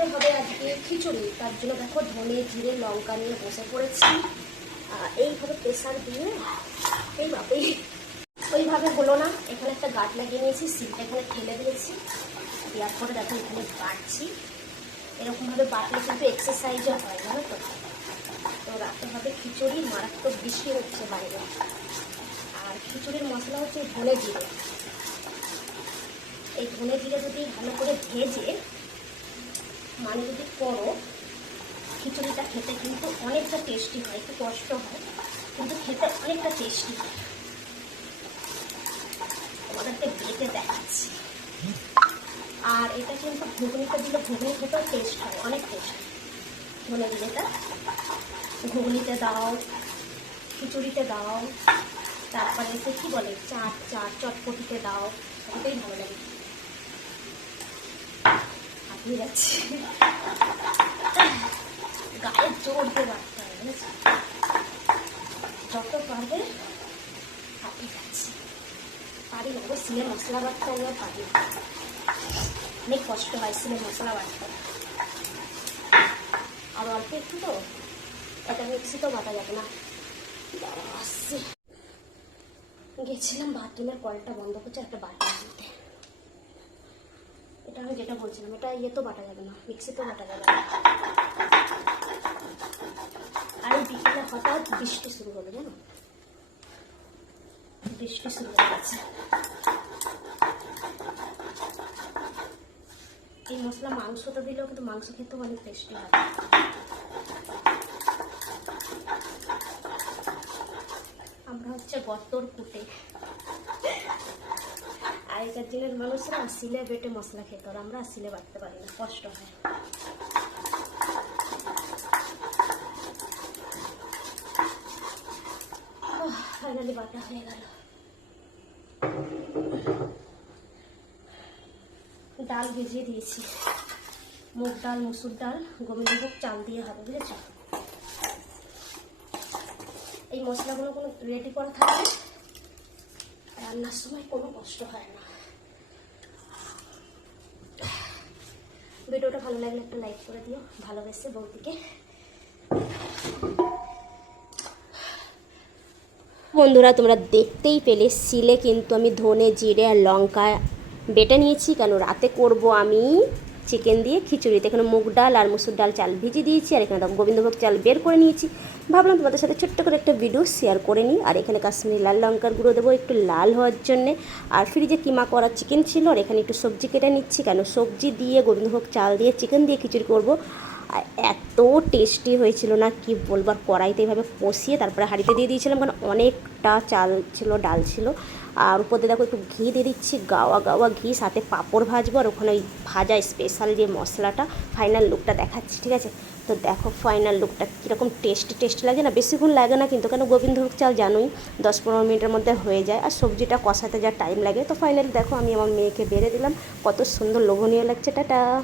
রাতে হবে আজকে খিচুড়ি। তার জন্য দেখো ধনে, জিরে, লঙ্কা নিয়ে বসে পড়েছি। এইভাবে প্রেসার দিয়ে এইভাবে, ওইভাবে হলো না। এখানে একটা গাঁট লাগিয়ে নিয়েছি সিলটা এখানে ঠেলে দিয়েছি। দেওয়ার পরে দেখো এখানে বাড়ছি। এরকমভাবে বাটলে কিন্তু এক্সারসাইজও হয়, জানো তো? তো রাতে হবে খিচুড়ি, মারাত্মক বৃষ্টি হচ্ছে বাইরে। আর খিচুড়ির মশলা হচ্ছে ধনে জিরে। এই ধনে জিরে যদি ভালো করে ভেজে মানে যদি করো, খিচুড়িটা খেতে কিন্তু অনেকটা টেস্টি হয়, একটু কষ্ট হয়, কিন্তু খেতে অনেকটা টেস্টি হয়। তোমাদেরকে বেটে দেখাচ্ছি। আর এটা কিন্তু ঘুগনিতে দিলে ঘুগনি খেতেও টেস্ট হয়, অনেক টেস্ট ধনে জিরেটা ঘুগনিতে দাও, খিচুড়িতে দাও, তারপরে এসে কী বলে, চাট চাট চটপটিতে দাও ওটাই ভালো লাগে। গায়ে জোর দিয়ে বুঝেছ? যত মশলা পারি অনেক কষ্ট হয় সিলের মশলা বাটতে আর অল্প একটু তো, এটা মিক্সিতেও বাটা যাবে না। গেছিলাম বাথরুমের কলটা বন্ধ করছে একটা বাটি দিতে এটা আমি যেটা বলছিলাম, এটা ইয়ে তো বাটা যাবে না মিক্সিতেও বাটা যাবে না। আর বিকেলে হঠাৎ বৃষ্টি শুরু হলো জানো? বৃষ্টি শুরু হয়ে গেছে। এই মশলা মাংসটা দিলেও কিন্তু মাংস খেতেও অনেক টেস্টি হয়। আমরা হচ্ছে গতর কুটে। আগেকার দিনের মানুষরা শিলে বেটে মশলা খেত আর আমরা শিলে বাটতে পারি না, কষ্ট হয়। ফাইনালি বাটা হয়ে গেল। ডাল ভিজিয়ে দিয়েছি। মুগ ডাল, মুসুর ডাল গোবিন্দভোগ চাল দিয়ে হবে, বুঝেছ? এই মশলাগুলো কোনো রেডি করা থাকলে রান্নার সময় কোনো কষ্ট হয় না ভিডিওটা ভালো লাগলে একটা লাইক করে দিও। ভালোবেসে বৌদিকে বন্ধুরা, তোমরা দেখতেই পেলে শিলে কিন্তু আমি ধনে, জিরে আর লঙ্কা বেটে নিয়েছি। কেন? রাতে করব আমি চিকেন দিয়ে খিচুড়িতে এখানে মুগ ডাল আর মুসুর ডাল চাল ভিজিয়ে দিয়েছি, আর এখানে গোবিন্দভোগ চাল বের করে নিয়েছি। ভাবলাম তোমাদের সাথে ছোট্ট করে একটা ভিডিও শেয়ার করে নিই, আর এখানে কাশ্মীরি লাল লঙ্কার গুঁড়ো দেবো একটু লাল হওয়ার জন্যে। আর ফ্রিজে কিমা করা চিকেন ছিল, আর এখানে একটু সবজি কেটে নিচ্ছি, কেন সবজি দিয়ে গোবিন্দভোগ চাল দিয়ে চিকেন দিয়ে খিচুড়ি করব। আর এত টেস্টি হয়েছিল না, কি বলবার কড়াইতে এইভাবে কষিয়ে তারপরে হাঁড়িতে দিয়ে দিয়েছিলাম, কারণ অনেকটা চাল ছিল, ডাল ছিল। আর উপর দেখো একটু ঘি দিয়ে দিচ্ছি, গাওয়া গাওয়া ঘি, সাথে পাঁপড় ভাজবো, আর ওখানে ওই ভাজা স্পেশাল যে মশলাটা ফাইনাল লুকটা দেখাচ্ছি, ঠিক আছে? তো দেখো ফাইনাল লুকটা কীরকম টেস্টি টেস্টি লাগে না? বেশিক্ষণ লাগে না, কিন্তু কেন গোবিন্দভোগ চাল জানোই, দশ পনেরো মিনিটের মধ্যে হয়ে যায়। আর সবজিটা কষাতে যা টাইম লাগে, তো ফাইনালি দেখো আমি আমার মেয়েকে বেড়ে দিলাম, কত সুন্দর লোভনীয় লাগছে, টাটা!